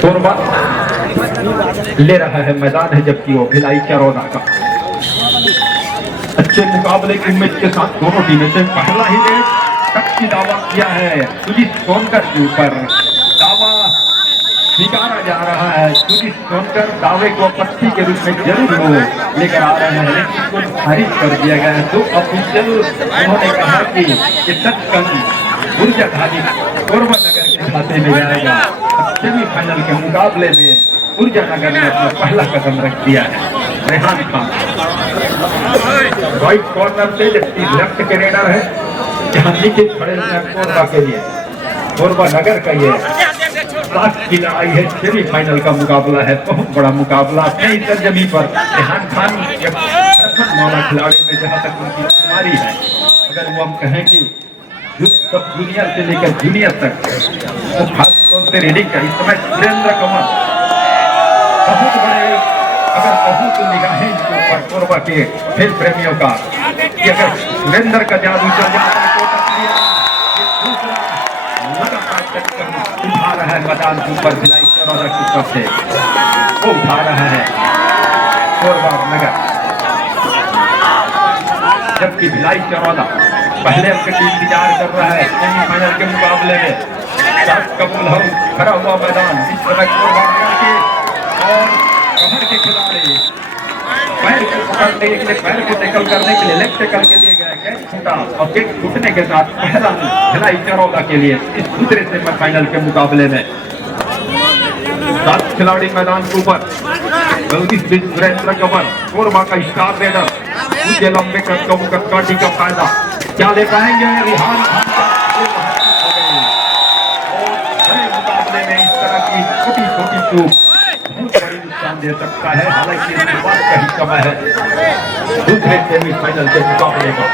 कोरबा ले रहा है मैदान है, जबकि वो भिलाई चरौदा का अच्छे मुकाबले की उम्मीद के साथ दोनों टीमें से पहला ही रेस तक की दावा किया है। सुजीत सोनकर के ऊपर दावा स्वीकारा जा रहा है। सुजीत सोनकर दावे को पत्ती के रूप में जरूर वो लेकर आ रहे हैं, लेकिन इसको खारिज कर दिया गया है। तो ऑफिशियल उन्होंने कहा कि सचखंड ऊर्जाधारी कोरबा नगर के खाते में जाएगा। सेमीफाइनल के मुकाबले में ऊर्जा नगर ने अपना पहला कदम रख दिया है। रेहान खान राइट कॉर्नर से, जबकि लेफ्ट के रेडर है जहां निखिल खड़े हैं कोरबा के लिए। कोरबा नगर का ये लास्ट की लड़ाई है, सेमीफाइनल का मुकाबला है, बहुत बड़ा मुकाबला कई सरजमी पर। रेहान खान मौला खिलाड़ी में जहां तक उनकी बीमारी है, अगर वो हम कहें कि सब जूनियर से लेकर जूनियर तक, तो खासतौर से रीडिंग का इस समय सुरेंद्र कंवर बहुत बड़े, अगर कहूँ तो निगाहें इसके ऊपर कोरबा के खेल प्रेमियों का कि अगर सुरेंद्र का जादू चल जाए उठा रहा है मैदान के ऊपर, भिलाई चरौदा के ऊपर से वो उठा रहा है कोरबा नगर। जबकि भिलाई चरौदा पहले अंक की इंतजार कर रहा है सेमीफाइनल के मुकाबले में। कबूल हो खड़ा हुआ मैदान इस समय कोरबा नगर के, और कमर के खिलाड़ी पैर को पकड़ने के लिए, पैर को टैकल करने के लिए लेफ्ट टैकल के लिए गया, कैच छूटा और कैच छूटने के साथ पहला भिलाई चरौदा के लिए इस दूसरे सेमीफाइनल के मुकाबले में। 7 खिलाड़ी मैदान के ऊपर, सुरेंद्र कंवर कोरबा का स्टार रेडर, उनके लंबे कद का फायदा क्या ले पाएंगे रेहान मुकाबले में। इस तरह की छोटी छोटी चूक बहुत बड़ी नुकसान दे सकता है। हालांकि शुरुआत का ही समय है दूसरे सेमीफाइनल के मुकाबले का।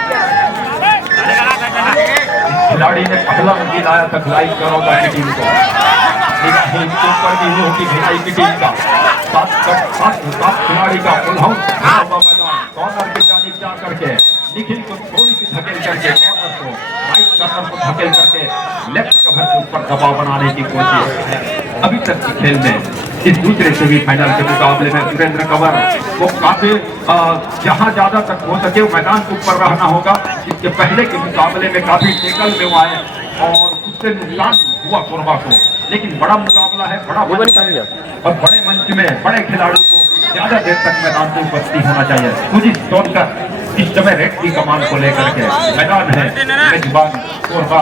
खिलाड़ी ने पहला अंक लाया था भिलाई चरौदा की टीम को, ऊपर की होगी भिलाई की टीम का। 7 खिलाड़ी का कॉर्नर की जानिब जा करके निखिल को थोड़ी सी धकेल करके कॉर्नर को, राइट कॉर्नर को धकेल करके लेफ्ट कवर के ऊपर दबाव बनाने की कोशिश है। अभी तक के खेल में इस दूसरे सेमीफाइनल के मुकाबले में सुरेंद्र कंवर को काफी जहां ज्यादा तक हो सके मैदान के ऊपर रहना होगा। इसके पहले के मुकाबले में काफी टेकल में आए और उससे नुकसान हुआ कोरबा को, लेकिन बड़ा मुकाबला है, बड़ा और बड़े मंच में बड़े खिलाड़ियों को ज्यादा देर तक मैदान में उपस्थित होना चाहिए। सुजीत सोनकर इस समय रेड की कमान को लेकर के मैदान है मेजबान कोरबा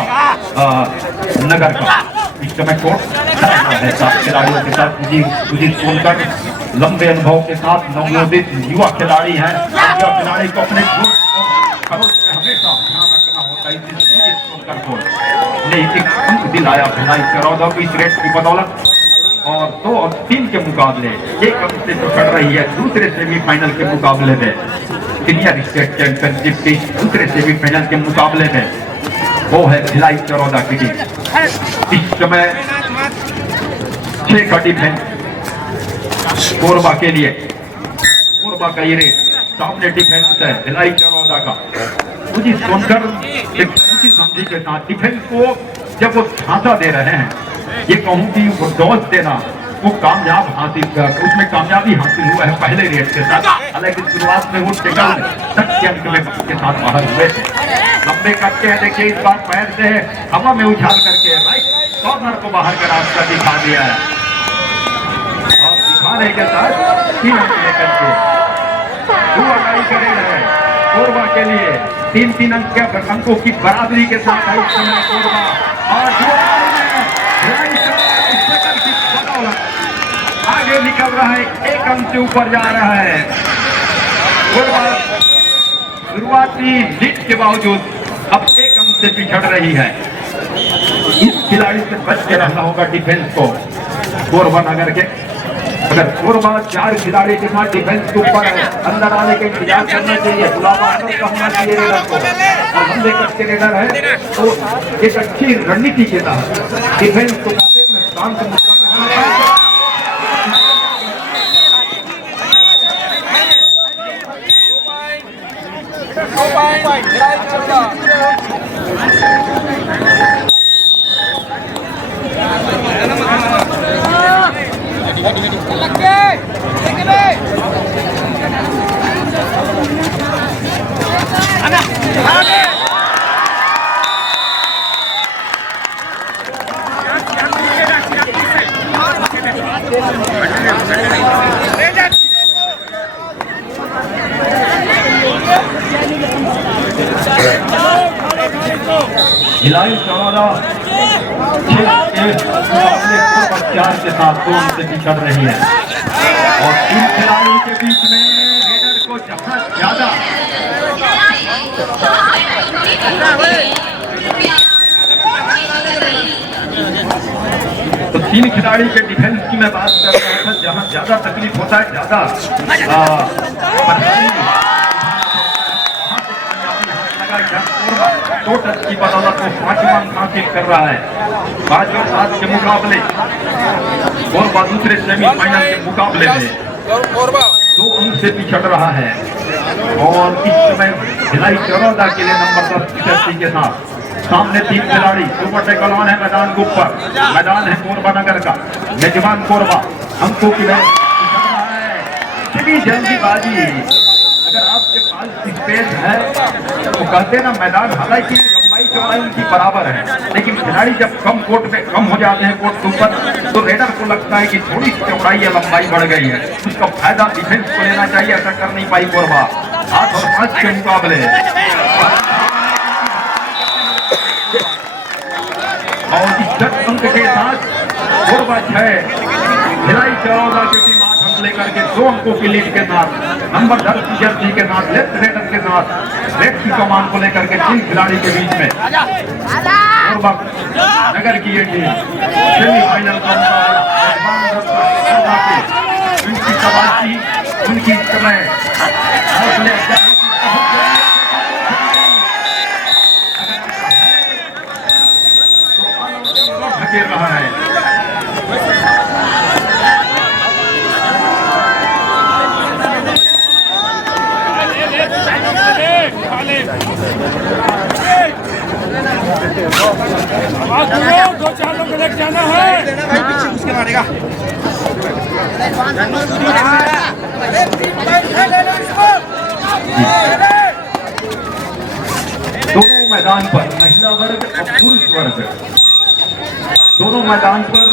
नगर का। इस समय कोर्ट है 7 खिलाड़ियों के साथ। सुजीत सोनकर लंबे अनुभव के साथ नवोदित युवा खिलाड़ी हैं। युवा खिलाड़ी को अपने हमेशा ध्यान रखना होता है। सुजीत सोनकर को ने एक अंक दिलाया भिलाई चरौदा की इस रेड की बदौलत, और 2 और 3 के मुकाबले 1 अंक से पिछड़ रही है दूसरे सेमीफाइनल के मुकाबले में। सीनियर स्टेट चैंपियनशिप के दूसरे सेमीफाइनल के मुकाबले में वो है भिलाई चरौदा की टीम। इस समय 6 का डिफेंस कोरबा के लिए। कोरबा का ये रेट सामने डिफेंस है भिलाई चरौदा का। मुझे सुनकर एक समझी के साथ डिफेंस को जब वो झांसा दे रहे हैं, ये कहूँ कि वो डॉज देना वो कामयाब हासिल कर, उसमें कामयाबी हासिल हुआ है पहले रेट के साथ। हालांकि शुरुआत में वो टेकल के अंक में के साथ बाहर हुए थे। लंबे कटते हैं, देखिए इस बार पैर से हवा में उछाल करके राइट कॉर्नर को बाहर का रास्ता दिखा दिया है, और दिखाने के साथ 3 अंक लेकर के 2 अगाड़ी करे है कोरबा के लिए। 3-3 अंकों की बराबरी के साथ कोरबा और आगे निकल रहा है, 1 अंक से ऊपर जा रहा है। शुरुआती लीड के बावजूद अब 1 अंक से पिछड़ रही है। इस खिलाड़ी से बच के रहना होगा डिफेंस को कोरबा नगर के। अगर कोरबा 4 खिलाड़ी के साथ डिफेंस के ऊपर है, अंदर आने का इंतजार करना चाहिए, गुलाबा होना चाहिए रेडर को, और लंबे कट के रेडर है तो एक अच्छी रणनीति के तहत डिफेंस को शांत मुद्दा भिलाई चौरा 4 के साथ 2 अंक से पिछड़ रही है और 3 खिलाड़ियों के बीच में रेडर को जहां ज्यादा तो 3 खिलाड़ी के डिफेंस की मैं बात कर रहा था, जहां ज्यादा तकलीफ होता है, ज्यादा दो टच की बदौलत को 5वां अंक हासिल कर रहा है। 5 और 7 के मुकाबले और दूसरे सेमीफाइनल के मुकाबले में 2 अंक से पिछड़ रहा है और इस समय भिलाई चरौदा के लिए नंबर 10 के साथ सामने 3 खिलाड़ी। सुपर टेकलॉन है मैदान के ऊपर, मैदान है कोरबा नगर का, मेजबान कोरबा अंकों की इतनी जल्दीबाजी। अगर आपके पास स्पेस है तो कहते हैं ना, मैदान हालांकि लंबाई चौड़ाई उनकी बराबर है, लेकिन खिलाड़ी जब कम कोर्ट में कम हो जाते हैं कोर्ट के ऊपर, तो रेडर को लगता है कि थोड़ी चौड़ाई या लंबाई बढ़ गई है, उसका फायदा डिफेंस को लेना चाहिए। ऐसा कर नहीं पाई कोरबा। 8 और 5 के मुकाबले और इस 10 अंक के साथ कोरबा 6, भिलाई चरौदा की टीम 8 अंक लेकर के 2 अंकों की लीड के साथ नंबर 10 की जर्सी के साथ लेफ्ट रेडर के साथ रेड की कमान को लेकर के 3 खिलाड़ी के बीच में कोरबा नगर की ये टीम सेमीफाइनल का मुकाबला उनकी तबाही उनकी समय घेर रहा है। दो 4 लोग कनेक्ट जाना है, पीछे उसके मारेगा। दोनों मैदान पर महिला वर्ग और पुरुष वर्ग दोनों मैदान पर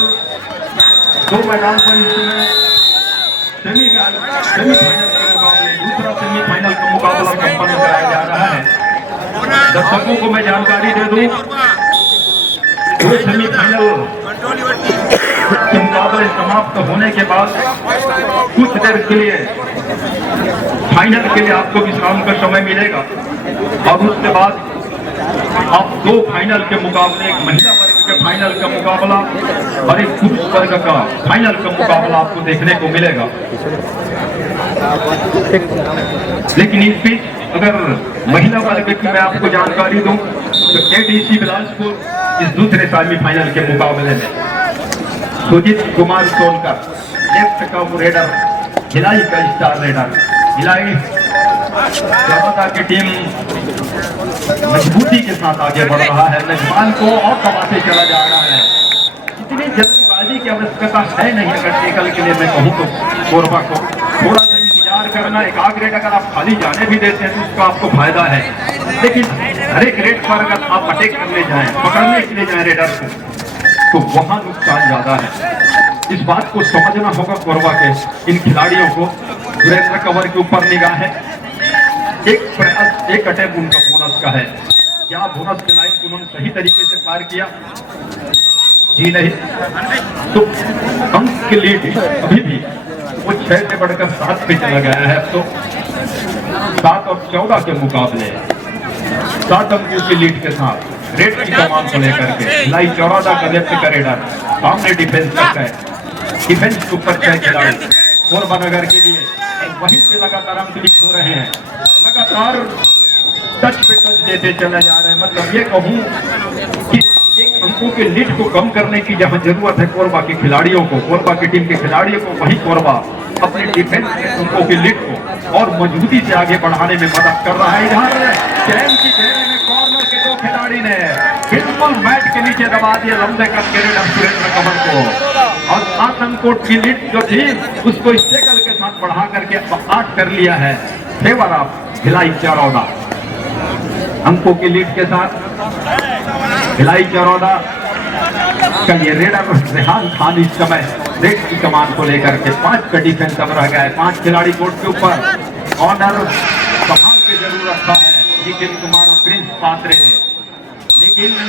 इसमें सेमीफाइनल के मुकाबले दूसरा सेमीफाइनल का मुकाबला संपन्न कराया जा रहा है। दर्शकों को मैं जानकारी दे दूं, 2 सेमीफाइनल के मुकाबले समाप्त होने के बाद कुछ देर के लिए फाइनल के लिए आपको विश्राम का समय मिलेगा और उसके बाद आप 2 फाइनल के मुकाबले, एक महिला वर्ग के फाइनल का मुकाबला और एक पुरुष वर्ग का फाइनल का मुकाबला आपको देखने को मिलेगा। लेकिन इस बीच अगर महिला वर्ग की मैं आपको जानकारी दूं तो एडीसी बिलासपुर इस दूसरे सेमीफाइनल के मुकाबले में सुजीत कुमार सोनकर लेफ्ट का रेडर, भिलाई का स्टार रेडर, भिलाई चरौदा की टीम मजबूती के साथ आगे बढ़ रहा है, मेजबान को और दबाते चला जा रहा है। इतनी जल्दबाजी की आवश्यकता है नहीं। अगर टेकल के लिए मैं कहूँ तो कोरबा को थोड़ा सा इंतजार करना, एक आग रेड अगर आप खाली जाने भी देते हैं तो उसका आपको फायदा है, लेकिन हर एक रेड पर अगर आप अटैक करने जाएं, पकड़ने के लिए जाएं रेडर को, तो वहां नुकसान ज्यादा है। इस बात को समझना होगा कोरबा के इन खिलाड़ियों को। सुरेंद्र कंवर के ऊपर निगाह है, एक अटैक उनका बोनस का है। क्या बोनस के लाइन उन्होंने सही तरीके से पार किया? जी नहीं। तो अंक की लीड अभी भी वो 6 से बढ़कर 7 पे चला गया है। तो 7 और 14 के मुकाबले 7 अंकों की लीड के साथ रेड की कमान को लेकर के भिलाई चरौदा का लेफ्ट का रेडर सामने डिफेंस करता है। डिफेंस के ऊपर 6 खिलाड़ी कोरबा नगर के लिए वहीं से लगातार अंक लीड हो रहे हैं, लगातार टच पे टच देते चले जा रहे हैं। मतलब ये कहूँ कि एक अंकों के लीड को कम करने की जहां जरूरत है कोरबा के खिलाड़ियों को, कोरबा की टीम के खिलाड़ियों को, वहीं कोरबा अपने डिफेंस में अंकों के लीड को और मजबूती से आगे बढ़ाने में मदद कर रहा है। इधर चैन की घेरे में कॉर्नर के 2 खिलाड़ी ने बिल्कुल मैट के नीचे दबा दिया लंबे कद के रेडर सुरेंद्र कंवर को और 7 अंकों की लीड जो थी उसको स्टेकल के साथ बढ़ा करके 8 कर लिया है। फेवर ऑफ भिलाई चरौदा अंकों की लीड के साथ भिलाई चरौदा का ये रेडर रेहान खान इस समय रेड की कमान को लेकर के 5 का डिफेंस अब रह गया है। 5 खिलाड़ी कोर्ट के ऊपर ऑनर संभाल की जरूरत है निखिल कुमार और प्रिंस पात्रे ने, लेकिन लेकिन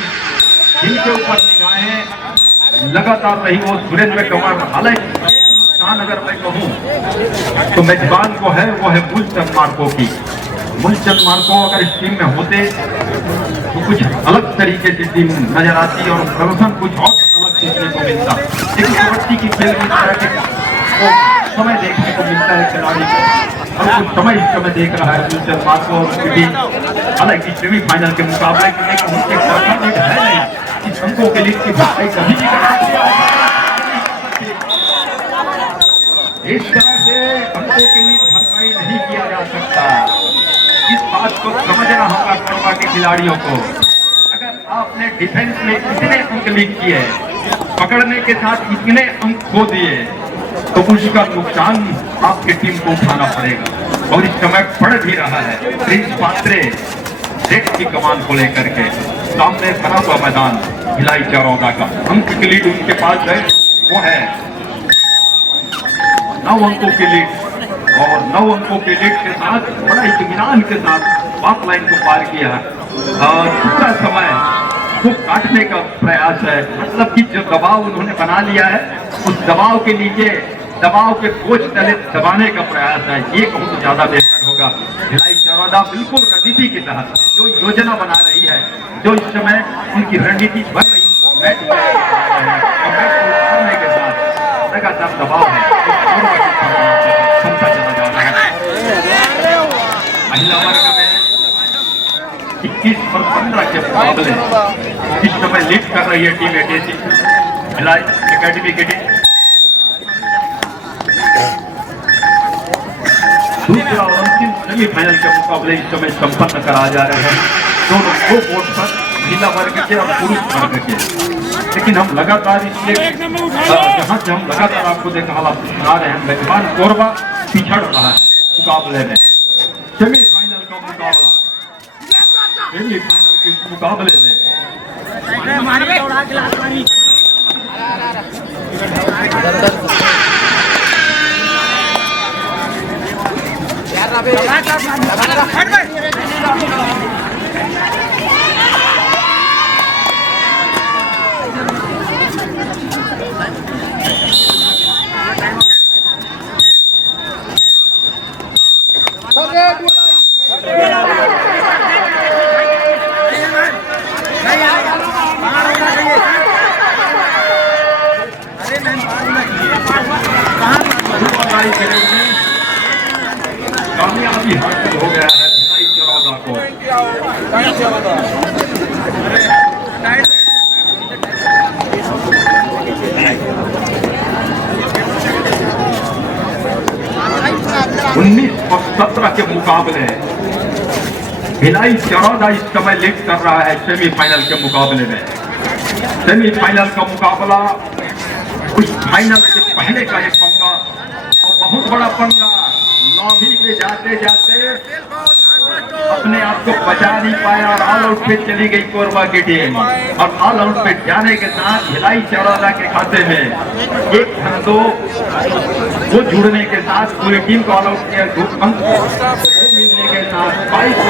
जिनके ऊपर निगाहें लगातार रही वो सुरेंद्र कंवर। हालांकि अगर मैं कहूँ तो मेजबान को है वो है मूलचंद मार्को की। मूलचंद मार्को अगर इस टीम में होते तो कुछ अलग तरीके से टीम नजर आती और प्रदर्शन कुछ और अलग देखने को मिलता। लेकिन कबड्डी की खेल में इस तरह के समय देखने को मिलता है खिलाड़ी को, और कुछ समय इस समय देख रहा है मूलचंद मार्को और उसकी टीम। हालांकि सेमीफाइनल के मुकाबले के लिए उनके परफॉर्मेंस है नहीं इस अंकों के लिए की भरपाई कभी भी इस तरह से अंकों के लिए भरपाई नहीं किया जा सकता। इस बात को समझना होगा कोरबा के खिलाड़ियों को। अगर आपने डिफेंस में इतने अंक लीड किए, पकड़ने के साथ इतने अंक खो दिए, तो उसका नुकसान आपकी टीम को उठाना पड़ेगा। और इस समय पड़ भी रहा है। प्रिंस पात्रे रेड की कमान को लेकर के सामने भरा हुआ मैदान भिलाई चरौदा का अंक की लीड उनके पास है, वो है 9 अंकों की लीड। और 9 अंकों के लीड के साथ बड़ा इत्मीनान के साथ बाप लाइन को पार किया और पूरा समय खूब काटने का प्रयास है। मतलब कि जो दबाव उन्होंने बना लिया है उस दबाव के नीचे दबाव के कोच तले दबाने का प्रयास है। ये बहुत ज्यादा बेहतर होगा। भिलाई चरौदा बिल्कुल रणनीति के तहत जो योजना बना रही है, जो इस समय उनकी रणनीति बन रही है, मैच उतारने के साथ लगातार दबाव है क्षमता चला जा रहा है। महिला वर्ग में 21 और 15 के मुकाबले इस समय लीड कर रही है टीम एटीसी भिलाई एकेडमी की टीम। दूसरा और अंतिम सेमीफाइनल के मुकाबले इस समय संपन्न करा जा रहे हैं दोनों 2 कोर्ट पर, महिला वर्ग के और पुरुष वर्ग के। लेकिन हम लगातार इसलिए जहाँ से हम लगातार आपको देखा हालात सुना रहे हैं, मेजबान कोरबा पिछड़ रहा है मुकाबले में। सेमीफाइनल का मुकाबला, सेमीफाइनल के मुकाबले में कामयाबी हासिल हो गया है भिलाई चरौदा को। 19 और 17 के मुकाबले भिलाई चरौदा इस समय लीड कर रहा है सेमीफाइनल के मुकाबले में। सेमीफाइनल का मुकाबला उस फाइनल से पहले का एक पंगा और बहुत बड़ा पंगा। लॉबी में जाते जाते अपने आप को बचा नहीं पाया और ऑल आउट पे चली गई कोरबा की टीम। और ऑल आउट पे जाने के साथ भिलाई चरौदा के खाते में 1 घंटों वो जुड़ने के साथ पूरी टीम को ऑल आउट किया। 2 अंक मिलने के साथ 22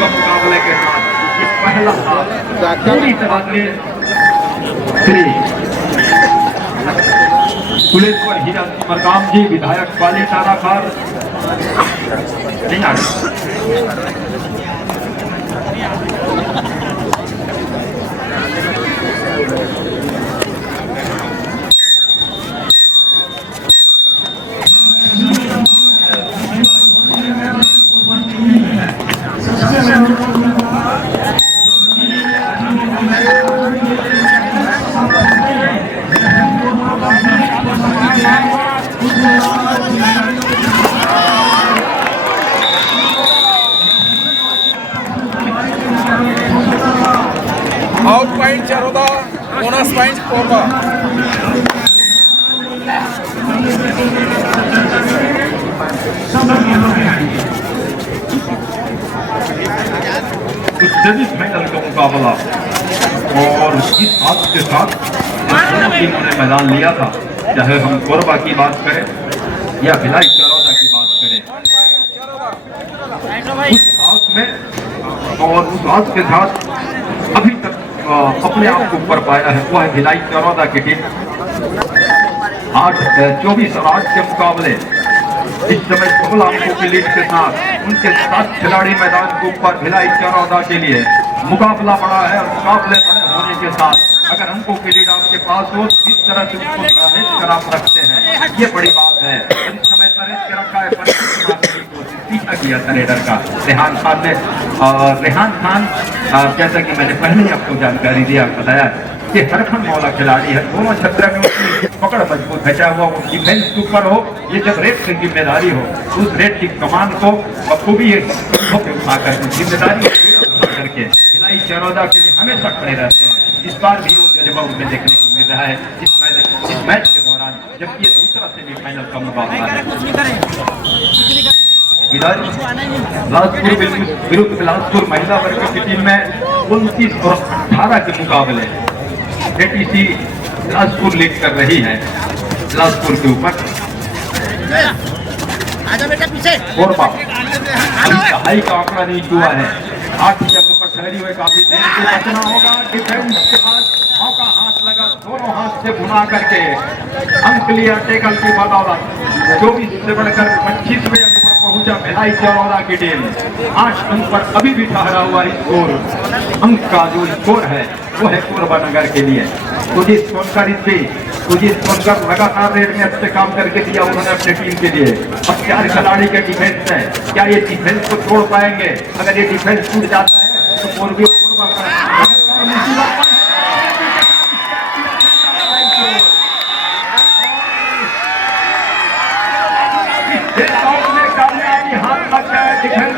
का मुकाबले के साथ ये पहला पूरी तरह से कुलेश्वर हीरा मरकाम जी विधायक वाले ताराकार नहीं आ रहे। Out point Charoda, bonus point Korba. Semifinal का मुकाबला और इस हाथ के साथ टीमों ने मैदान लिया था, चाहे हम कोरबा की बात करें या भिलाई चरौदा की बात करें। उस हाथ में और उस हाथ के साथ अभी तक अपने आप को ऊपर पाया है वो है भिलाई चरौदा की टीम। 24 और 8 के मुकाबले इस समय 16 अंकों की लीड के साथ उनके 7 खिलाड़ी मैदान के ऊपर भिलाई चरौदा के लिए मुकाबला बड़ा है और मुकाबले बड़े होने के साथ अगर अंकों की लीड आपके पास हो किस तरह से उसको सहेज कर आप रखते हैं ये बड़ी बात है। इस समय सहेज के रखा है पीछा किया था रेडर का रेहान खान ने। और रेहान खान जैसा कि मैंने पहले ही आपको जानकारी दिया बताया कि हरखंड वाला खिलाड़ी है। दोनों क्षेत्र में उसकी पकड़ मजबूत है, चाहे वो डिफेंस के ऊपर हो ये जब रेड की जिम्मेदारी हो उस रेड की कमान को बखूबी उठाकर जिम्मेदारी करके भिलाई चरौदा के लिए हमेशा खड़े रहते हैं। इस बार भी वो जज्बा उनमें देखने को मिल रहा है इस मैच के दौरान, जबकि ये दूसरा सेमीफाइनल का मुकाबला है। इधर बिलासपुर विरुद्ध बिलासपुर महिला वर्ग की टीम में 29 और 18 के मुकाबले एटीसी बिलासपुर लीड कर रही है बिलासपुर के ऊपर। हाई का आंकड़ा नहीं हुआ है, 8 जगह पर ठहरी हुई, काफी देर से बचना होगा। डिफेंस के पास मौका हाथ लगा, दोनों हाथ से बुना करके अंक लिया टेकल की बदौलत 24 से बढ़कर 25वें अंक पर पहुंचा भिलाई चरौदा की टीम। 8 अंक पर अभी भी ठहरा हुआ स्कोर, अंक का जो स्कोर है वो है कोरबा नगर के लिए। सुजीत सोनकर लगातार रेड में अच्छे काम करके दिया उन्होंने अपने टीम के लिए। अब 4 खिलाड़ी के डिफेंस है, क्या ये डिफेंस को तोड़ पाएंगे? अगर ये डिफेंस टूट जाता है तो कोरबा हाथ लग गया डिफेंस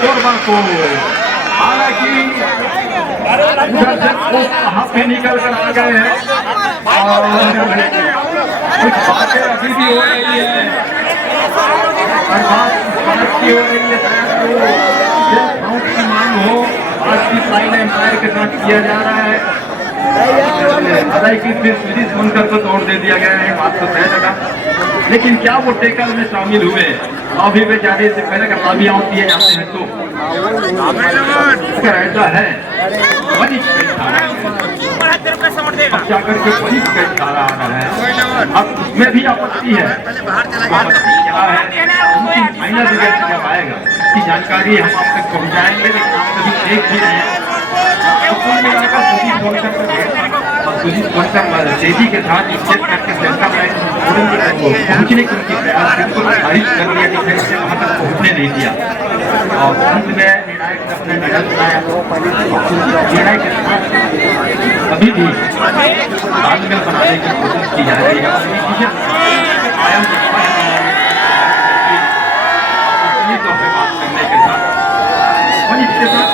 कोरबा को। हालांकि हाथ में निकल कर आ गए हैं और कुछ बातें अभी भी हो रही है और बात की हो रही है की मांग हो। आज की फाइनल एम्पायर के साथ किया जा रहा है। अदायगी से सुजीत सोनकर को तोड़ दे दिया गया है, बात तो तय लगा, लेकिन क्या वो टेकल में शामिल हुए? अभी वे जाने से पहले अगर लाभी आउट दिए जाते हैं तो अगर ऐसा है अब जाकर के वही आ रहा है। अब उसमें भी आपत्ति है, क्या है फाइनल रिजल्ट जब आएगा इसकी जानकारी हम आप तक पहुँचाएंगे, लेकिन आप सभी देख ही रहे हैं सुजीत सोनकर तेजी के साथ स्टेप करके सेंटर लाइन पहुंचने की उनकी प्रयास बिल्कुल खारिज कर दिया, डिफेंस से वहां तक पहुंचने नहीं दिया और अंत में निर्णायक ने अपने मेडल बनाया। निर्णायक के साथ अभी भी तालमेल बनाने की कोशिश की जा रही है। बात करने के साथ इसके साथ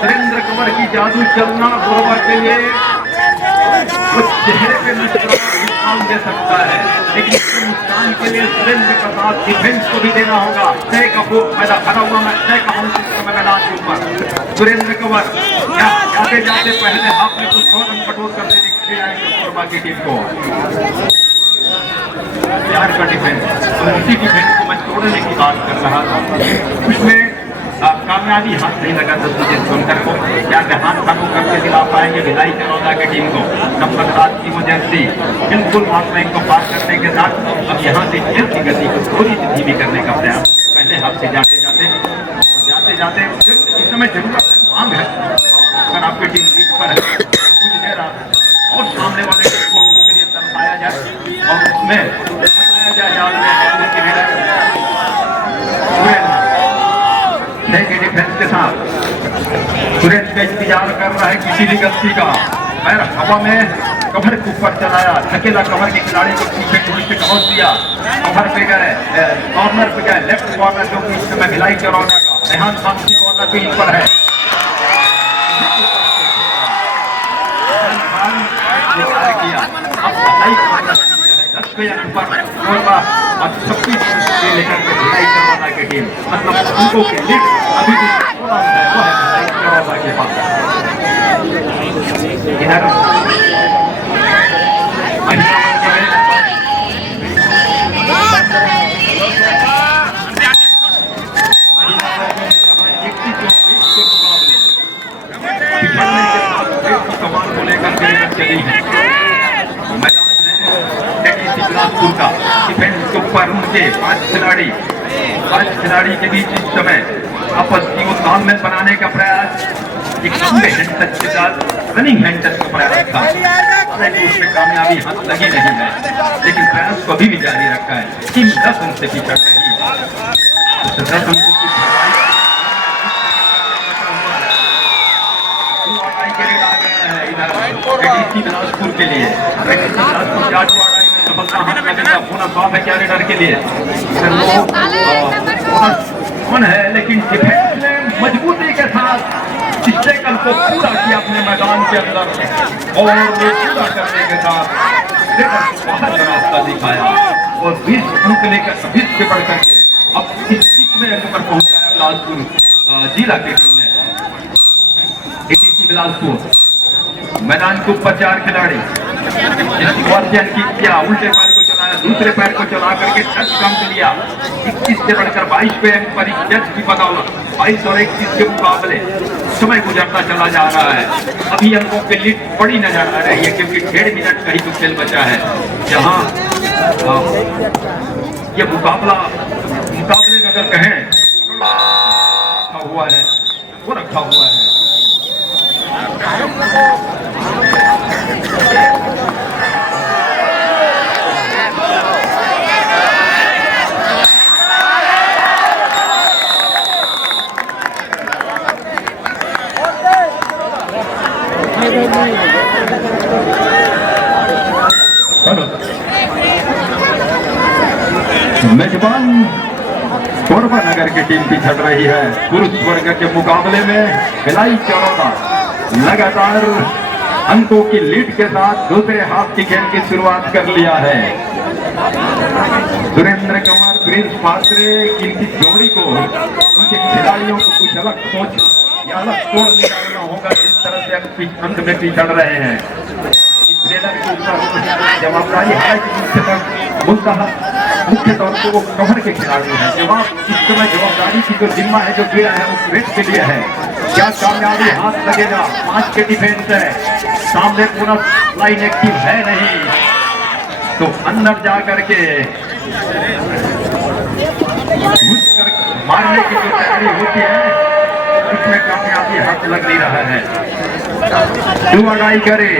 सुरेंद्र कंवर की जादू चलना कोरबा के लिए कुछ चेहरे पे नुकसान दे सकता है, लेकिन इसके नुकसान के लिए सुरेंद्र का साथ डिफेंस को भी देना होगा। तय का मैदान खड़ा हुआ मैदान के ऊपर सुरेंद्र कंवर जाते जाते पहले हाथ में कुछ और कटोर कर देने के लिए आएंगे कोरबा की टीम को। प्यार का डिफेंस और इसी डिफेंस को मैं तोड़ने की बात कर रहा था, उसमें कामयाबी हाथ नहीं लगा तो सुजीत सोनकर को। क्या रेहान खान को करके दिला पाएंगे भिलाई चरौदा की टीम को? नंबर 7 की मुजस्सी बिल्कुल हाथ में को पार करने के साथ अब यहाँ से खेल की गति को थोड़ी सी धीमी करने का प्रयास पहले हाथ से जाते जाते इस समय जरूरत मांग है। अगर आपकी टीम लीड पर है कुछ देर और सामने वाले को के लिए तरसाया जाए और उसमें बताया जाए डिफेंस के साथ सुरेश का इंतजार कर रहा है किसी भी गलती का। पैर हवा में कवर के ऊपर चलाया, धकेला कवर के खिलाड़ी को पीछे पहुंच दिया, कवर पे गए, कॉर्नर पे गए, लेफ्ट कॉर्नर जो कि इस समय भिलाई चरौदा का रेहान खान की कॉर्नर पे ऊपर है। किया अब 10 पर कोरबा और 26 से लेकर के भिलाई चरौदा की टीम, मतलब अंकों के लीड अभी भी वो है भिलाई चरौदा के पास। इधर गिरकर चली है। मैदान है बिलासपुर का, डिफेंस के ऊपर उनके 5 खिलाड़ी के बीच इस समय आपस की तालमेल बनाने का प्रयास, एक लंबे हैंड टच के साथ रनिंग हैंड टच का प्रयास था, लेकिन उसमें कामयाबी हाथ लगी नहीं है, लेकिन प्रयास को अभी भी जारी रखा है। टीम 10 अंक से पीछे रही है। 10 अंकों की बिलासपुर के लिए सफलता कैरियर के लिए कौन है, लेकिन डिफेंस ने मजबूती के साथ इस टैकल को पूरा किया अपने मैदान के अंदर और पूरा करने के साथ बाहर का रास्ता दिखाया और 20 अंक लेकर 20 से बढ़ करके अब 21वें अंक पर पहुंचाया बिलासपुर जिला की टीम ने। एटीसी बिलासपुर मैदान के ऊपर 4 खिलाड़ी किया, उल्टे पैर को चलाया, दूसरे पैर को चला करके टच कम लिया। 21 से बढ़कर 22 पे अंक पर जज की बदौलत 22 और 21 के मुकाबले समय गुजरता चला जा रहा है। अभी अंकों की लीड बड़ी नजर आ रही है क्योंकि 1.5 मिनट का ही तो खेल बचा है, जहां ये मुकाबले में अगर कहें रखा हुआ है, वो रखा हुआ है। मेजबान कोरबा नगर की टीम पिछड़ रही है। पुरुष वर्ग के मुकाबले में भिलाई चौरोदा लगातार अंकों की लीड के साथ दूसरे हाफ की खेल की शुरुआत कर लिया है। सुरेंद्र कुमार प्रिंस पात्रे इनकी जोड़ी को, उनके खिलाड़ियों को कुछ अलग सोच या अलग तोड़ निकालना होगा, जिस तरह से अंक में पिछड़ रहे हैं। इस ट्रेलर के ऊपर जवाबदारी है कि मुख्य तौर पर वो कवर के खिलाड़ी हैं। जवाब इस समय जवाबदारी की जो जिम्मा है, जो पीड़ा है, वो क्रिकेट के लिए है। क्या कामयाबी हाथ लगेगा? 5 के डिफेंस है, सामने पूरा लाइन एक्टिव है नहीं, तो अंदर जा करके घुस कर मारने की जो तैयारी होती है, उसमें कामयाबी हाथ लग नहीं रहा है। दो अड़ाई करे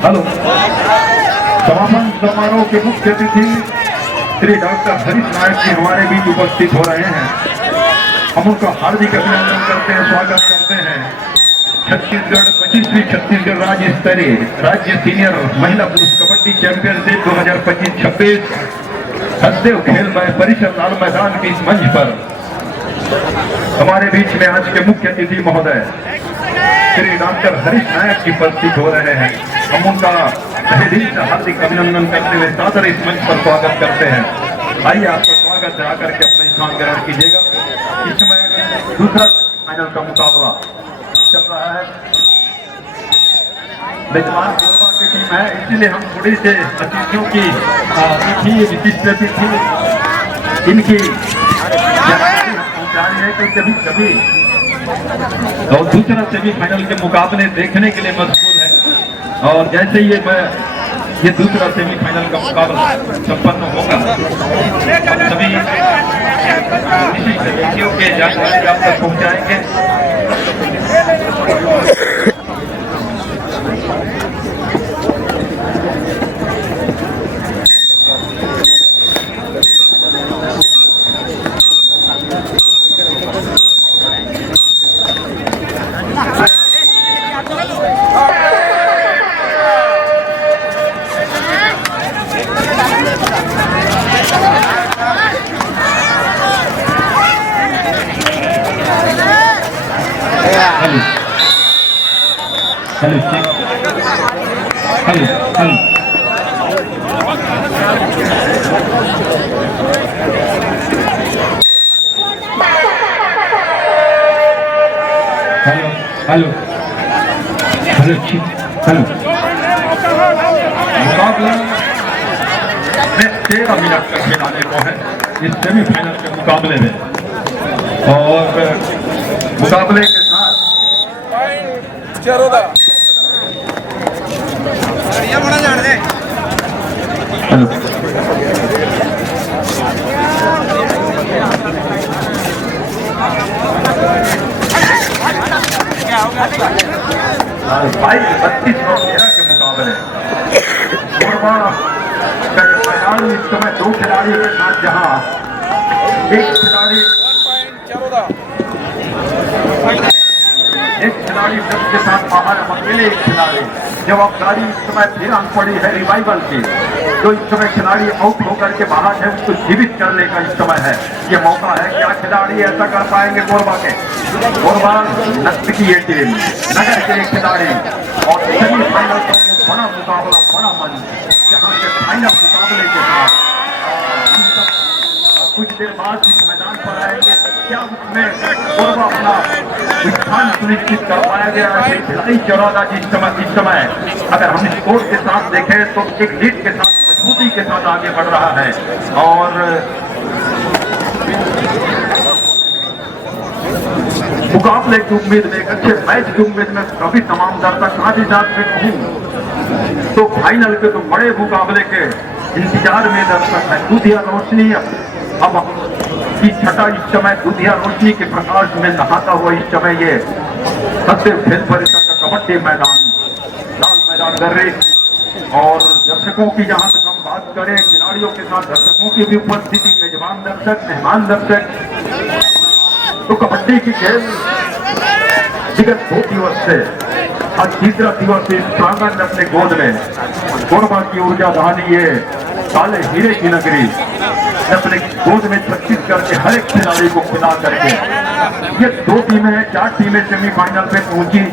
हेलो, समापन समारोह के मुख्य अतिथि श्री डॉक्टर हरीश नायक जी हमारे बीच उपस्थित हो रहे हैं। हम उनका हार्दिक अभिनंदन करते हैं, स्वागत करते हैं। छत्तीसगढ़ 25वीं छत्तीसगढ़ राज्य स्तरीय राज्य सीनियर महिला पुरुष कबड्डी चैंपियनशिप 2025-26 सदैव खेल परिसर लाल मैदान के इस मंच पर हमारे बीच में आज के मुख्य अतिथि महोदय श्री डॉक्टर हरीश नायक जी उपस्थित हो रहे हैं। हम उनका तहे दिल से हार्दिक अभिनंदन करते हुए सादर इस मंच पर स्वागत करते हैं। आइए, आपका स्वागत है, आकर के अपना स्थान ग्रहण कीजिएगा। इस समय दूसरा फाइनल का मुकाबला चल रहा है। मेजबान कोरबा की टीम है, इसलिए हम थोड़ी से अतिथियों की विशिष्ट अतिथि इनकी पहुंचानी है, तो सभी और दूसरा सेमीफाइनल के मुकाबले देखने के लिए मशगूल है। और जैसे ये दूसरा सेमीफाइनल का मुकाबला संपन्न होगा, सभी विशिष्ट अतिथियों के जानकारी आप तक पहुंचाएंगे। Hello check hello hello hello hello hello check hello मुकाबला में 13 मिनट का खेल आने को है इस सेमीफाइनल के मुकाबले में और मुकाबले के साथ चरोदा हेलो भाई 32-13 के मुकाबले मैदान इस समय 2 खिलाड़ियों के साथ जहां एक खिलाड़ी सब के साथ बाहर अकेले एक खिलाड़ी जवाबदारी इस समय फिर आन पड़ी है रिवाइवल की जो इस समय खिलाड़ी आउट होकर के बाहर है उसको जीवित करने का इस समय है ये मौका है क्या खिलाड़ी ऐसा कर पाएंगे कोरबा के कोरबा नगर की ये टीम नगर के खिलाड़ी और सेमीफाइनल का बड़ा मुकाबला बड़ा मंच जहाँ के फाइनल मुकाबले के साथ कुछ देर बाद इस मैदान पर आएंगे क्या उसमें कोरबा अपना स्थान सुनिश्चित कर पाया गया है भिलाई चौरादा इस समय अगर हम स्कोर के साथ देखें तो एक लीड के साथ मजबूती के साथ आगे बढ़ रहा है और मुकाबले की उम्मीद में एक अच्छे मैच की उम्मीद में सभी तमाम दर्शक साथ ही साथ में कहूँ तो फाइनल के तो बड़े मुकाबले के इंतजार में दर्शक है दूधिया रोशनी अब की छठा इस समय दूधिया रोशनी के प्रकाश में नहाता हुआ इस समय ये सत्य खेल परिसर का कबड्डी मैदान लाल मैदान कर रहे और दर्शकों की जहां तक हम बात करें खिलाड़ियों के साथ दर्शकों की भी उपस्थिति मेजबान दर्शक मेहमान दर्शक तो कबड्डी की खेल विगत 2 दिवस से आज तीसरा दिवस इस प्रांगण में अपने गोद में कोरबा की ऊर्जा धानी ये काले हीरे की नगरी अपने गोद में सुरक्षित करके हर एक खिलाड़ी को खिला करके ये 2 टीमें 4 टीमें सेमीफाइनल पे पहुंची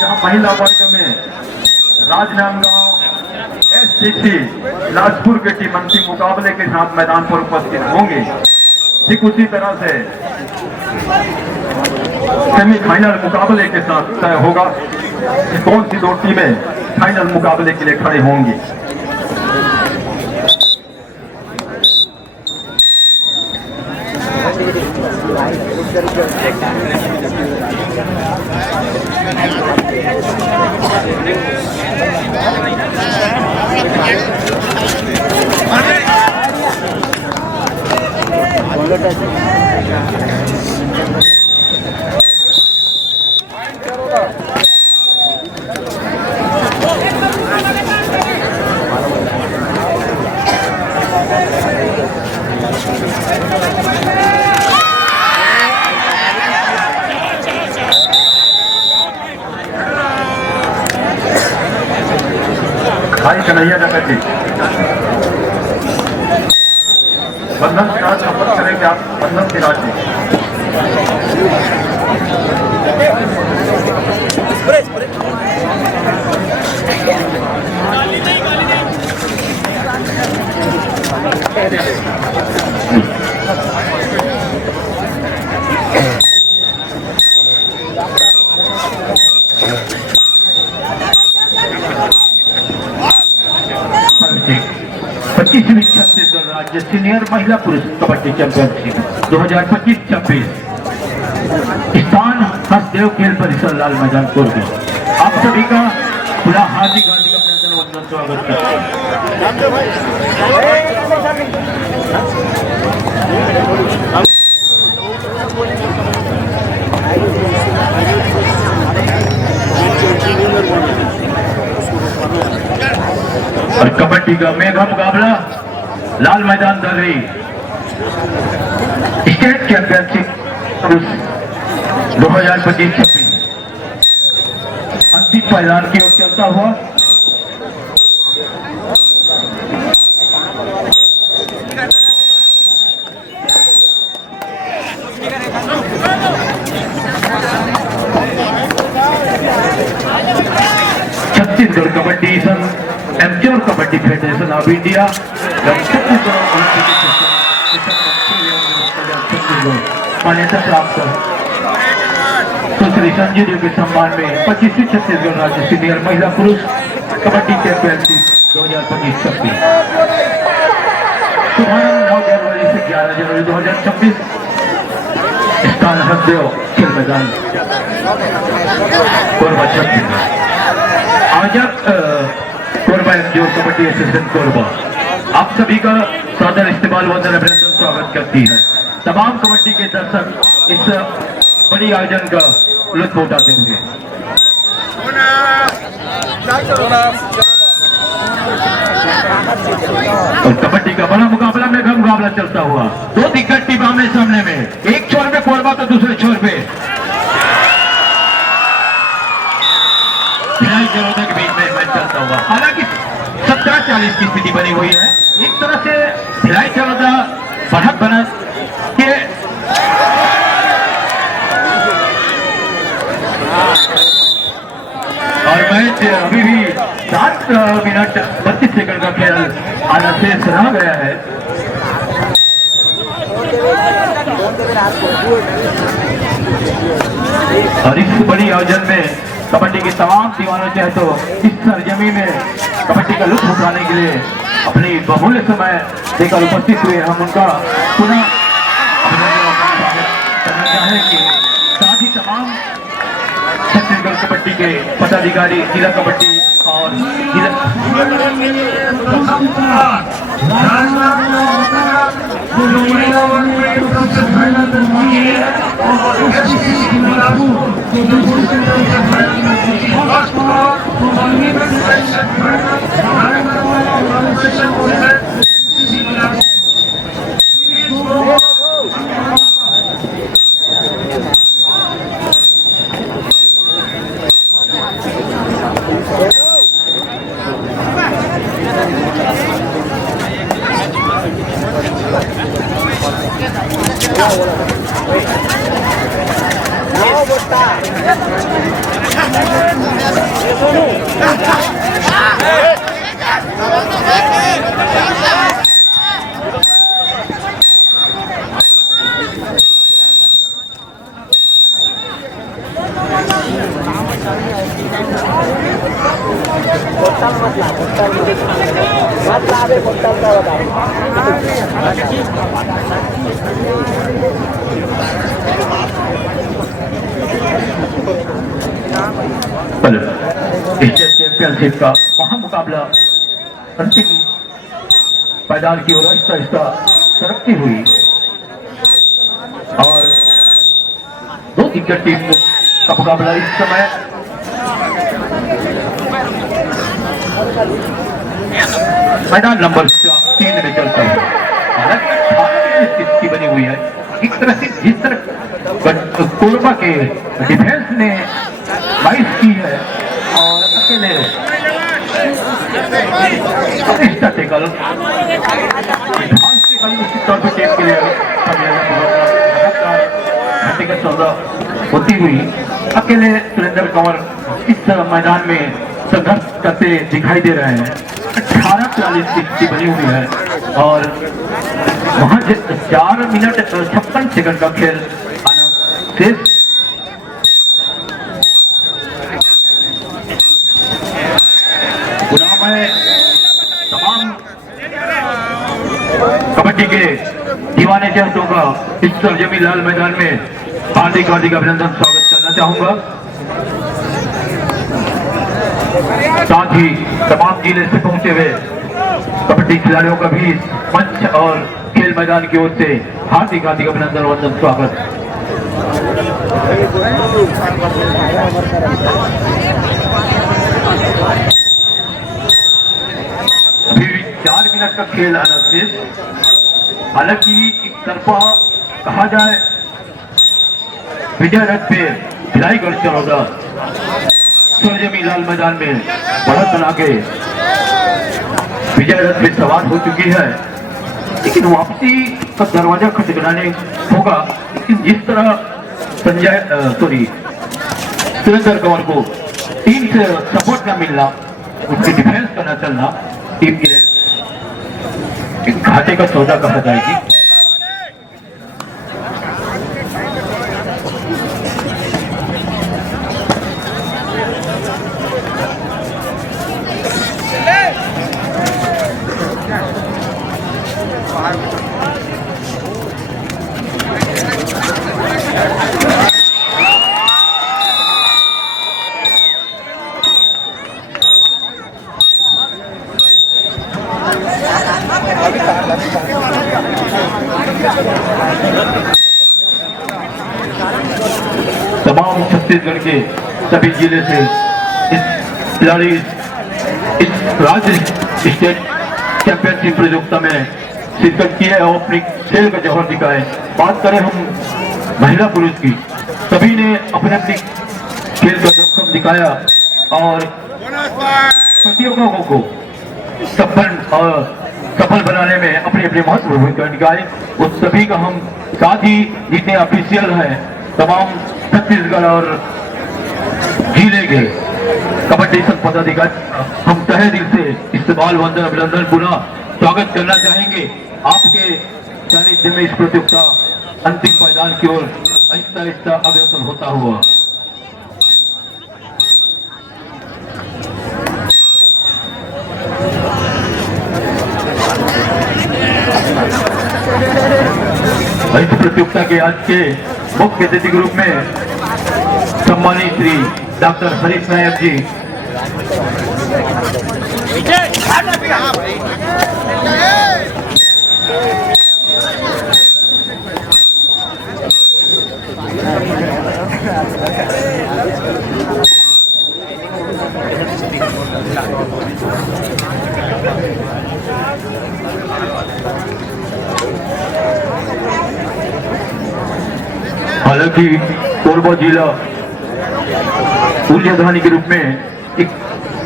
जहां महिला वर्ग में राजनांदगांव SCC लाजपुर की टीम अंतिम मुकाबले के साथ मैदान पर उपस्थित होंगे ठीक उसी तरह से सेमीफाइनल मुकाबले के साथ तय होगा कि कौन सी 2 टीमें फाइनल मुकाबले के लिए खड़े होंगी भाई कन्हैया नगर जी बंधन की राशि शपथ करेंगे आप बंधन की राशि छत्तीसगढ़ राज्य सीनियर महिला पुरुष कबड्डी चैंपियनशिप 2025-26 स्थान हसदेव खेल परिसर लाल मैदान कोरबा आप सभी का खुला हार्दिक अभिनंदन वंदन स्वागत करते हैं और कबड्डी का मेगा मुकाबला लाल मैदान दर्री स्टेट चैंपियनशिप 2025-26 अंतिम मैदान की ओर चलता हुआ Chhattisgarh kabaddi Sangh amateur kabaddi federation of India Chhattisgarh Olympic Chhattisgarh मान्यता प्राप्त सुश्री संजय देव के सम्मान में 25वीं छत्तीसगढ़ राज्य सीनियर महिला पुरुष कबड्डी चैंपियनशिप 2025 छब्बीस शुभारंभ 9 जनवरी से 11 जनवरी 2026 स्थान हसदेव खेल मैदान कोरबा छत्तीसगढ़। आयोजक कोरबा एमच्योर कबड्डी एसोसिएशन कोरबा आप सभी का सादर इस्तेमाल वंदन अभिनंदन स्वागत करती है। तमाम कबड्डी के दर्शक इस बड़ी आयोजन का लुत्फ उठाते होंगे। और कबड्डी का बड़ा मुकाबला में घर मुकाबला चलता हुआ, दो दिग्गज टीम आमने सामने में, एक छोर पे कोरबा तो दूसरे छोर पे भिलाई जलोदा के बीच में मैच चलता हुआ। हालांकि 17-40 की स्थिति बनी हुई है। एक तरह से भिलाई जलोदा बढ़त बनत के और मैच अभी भी 7 मिनट 32 सेकंड का खेल आना शेष रह गया है। और इस बड़ी आयोजन में कबड्डी के तमाम दीवानों चाहे तो इस सरजमी में कबड्डी का लुत्फ उठाने के लिए अपनी बहुमूल्य समय देकर उपस्थित हुए। हम उनका पुनः करना चाहेंगे। साथ ही तमाम छत्तीसगढ़ कबड्डी के पदाधिकारी, जिला कबड्डी और एशिया चैंपियनशिप का महामुकाबला अंतिम पायदान की ओर आहिस्ता आहिस्ता सरकती हुई और दो दिग्गज टीम का मुकाबला इस समय मैदान नंबर 3 में चलता है। हालांकि स्थिति बनी हुई है। एक तरह से जिस तरह कोरबा के डिफेंस ने 22 की है और अकेले निश्चित तौर पर टीम के लिए व्यक्तिगत सौदा होती हुई अकेले सुरेंद्र कंवर इस मैदान में संघर्ष करते दिखाई दे रहे हैं। 18-40 की स्थिति बनी हुई है और वहां 4 मिनट 56 सेकंड का खेल आना शेष। तमाम कबड्डी के दीवाने चाहतों का इस सरजमी लाल मैदान में हार्दिक अभिनंदन स्वागत करना चाहूंगा। साथ ही तमाम जिले से पहुंचे हुए कबड्डी खिलाड़ियों का भी मंच और खेल मैदान की ओर से हार्दिक अभिनंदन वंदन स्वागत। अभी 4 मिनट का खेल आना शेष। हालांकि एक तरफा कहा जाए विजय रथ पे भिलाईगढ़ चरौदा सरजमी लाल मैदान में बढ़त बना के विजय रथ पे सवार हो चुकी है, लेकिन वापसी का दरवाजा खटखटाने होगा। लेकिन जिस तरह सुरेंद्र कंवर को टीम से सपोर्ट न मिलना उसकी डिफेंस करना चलना टीम के लिए एक घाटे का सौदा कहा जाएगी। तमाम छत्तीसगढ़ के सभी जिले से इस खिलाड़ी इस राज्य स्टेट चैंपियनशिप प्रतियोगिता में शिरकत की है और अपनी खेल का जौहर दिखाए। बात करें हम महिला पुरुष की, सभी ने अपने अपनी खेल का दमखम दिखाया और प्रतियोगिताओं को सफल बनाने में अपनी अपनी महत्वपूर्ण भूमिका निभाई। उस सभी का हम साथ ही जितने ऑफिशियल हैं तमाम छत्तीसगढ़ और जिले के कबड्डी संघ पदाधिकारी हम तहे दिल से इस्तेमाल वंदन अभिनंदन पुनः स्वागत करना चाहेंगे। आपके सानिध्य में इस प्रतियोगिता अंतिम मैदान की ओर आहिस्ता आहिस्ता अग्रसर होता हुआ। इस प्रतियोगिता के आज के मुख्य अतिथि के रूप में सम्मानित श्री डॉक्टर हरीश नायक जी हालांकि कोरबा जिला ऊर्जाधानी के रूप में एक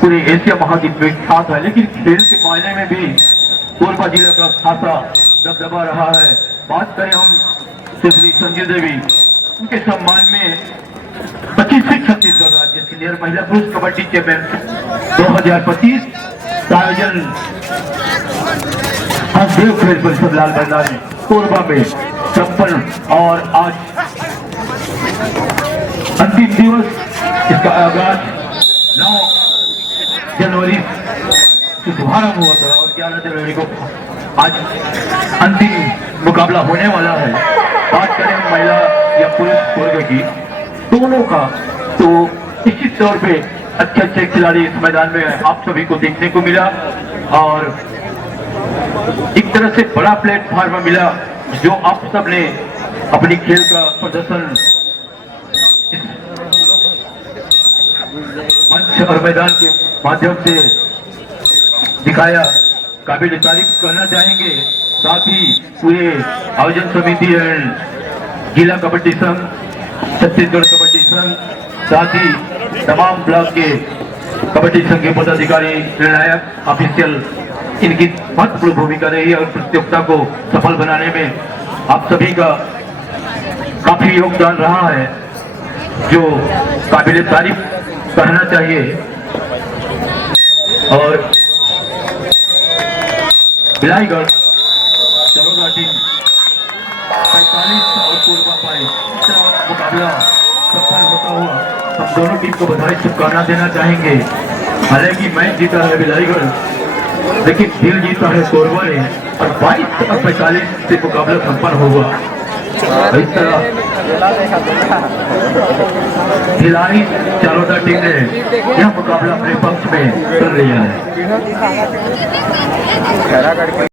पूरे एशिया महाद्वीप में ख्यात है, लेकिन खेल के मायने में भी कोरबा जिला का खासा दबदबा रहा है। बात करें हम श्री संजय देवी, उनके सम्मान में 25वीं छत्तीसगढ़ राज्य सीनियर महिला पुरुष कबड्डी चैंपियन 2025 का आयोजन हसदेव खेल परिषद लाल मैदान कोरबा में संपन्न और आज अंतिम दिवस इसका आगाज 9 जनवरी से शुभारंभ हुआ था और 11 जनवरी को आज अंतिम मुकाबला होने वाला है। बात करें महिला या पुरुष वर्ग की दोनों का, तो निश्चित तौर पे अच्छे अच्छे खिलाड़ी इस मैदान में आप सभी को देखने को मिला और एक तरह से बड़ा प्लेटफॉर्म मिला जो आप सब ने अपनी खेल का प्रदर्शन मंच और मैदान के माध्यम से दिखाया, काबिल तारीफ करना चाहेंगे। साथ ही पूरे आयोजन समिति एंड जिला कबड्डी संघ, छत्तीसगढ़ कबड्डी संघ, साथ ही तमाम ब्लॉक के कबड्डी संघ के पदाधिकारी, निर्णायक, ऑफिशियल, इनकी महत्वपूर्ण भूमिका रही और प्रतियोगिता को सफल बनाने में आप सभी का काफी योगदान रहा है जो काबिल तारीफ करना चाहिए। और बिलाईगढ़ चरोदा टीम 45 और कोरबा पाए मुकाबला सफल होता हुआ हम दोनों टीम को बधाई शुभकामना देना चाहेंगे। हालांकि मैच जीता है बिलाईगढ़, लेकिन दिल जीता है कोरबा ने और 22 और 45 से मुकाबला संपन्न होगा। इस तरह भिलाई चरोदा टीम ने यह मुकाबला अपने पक्ष में कर लिया है।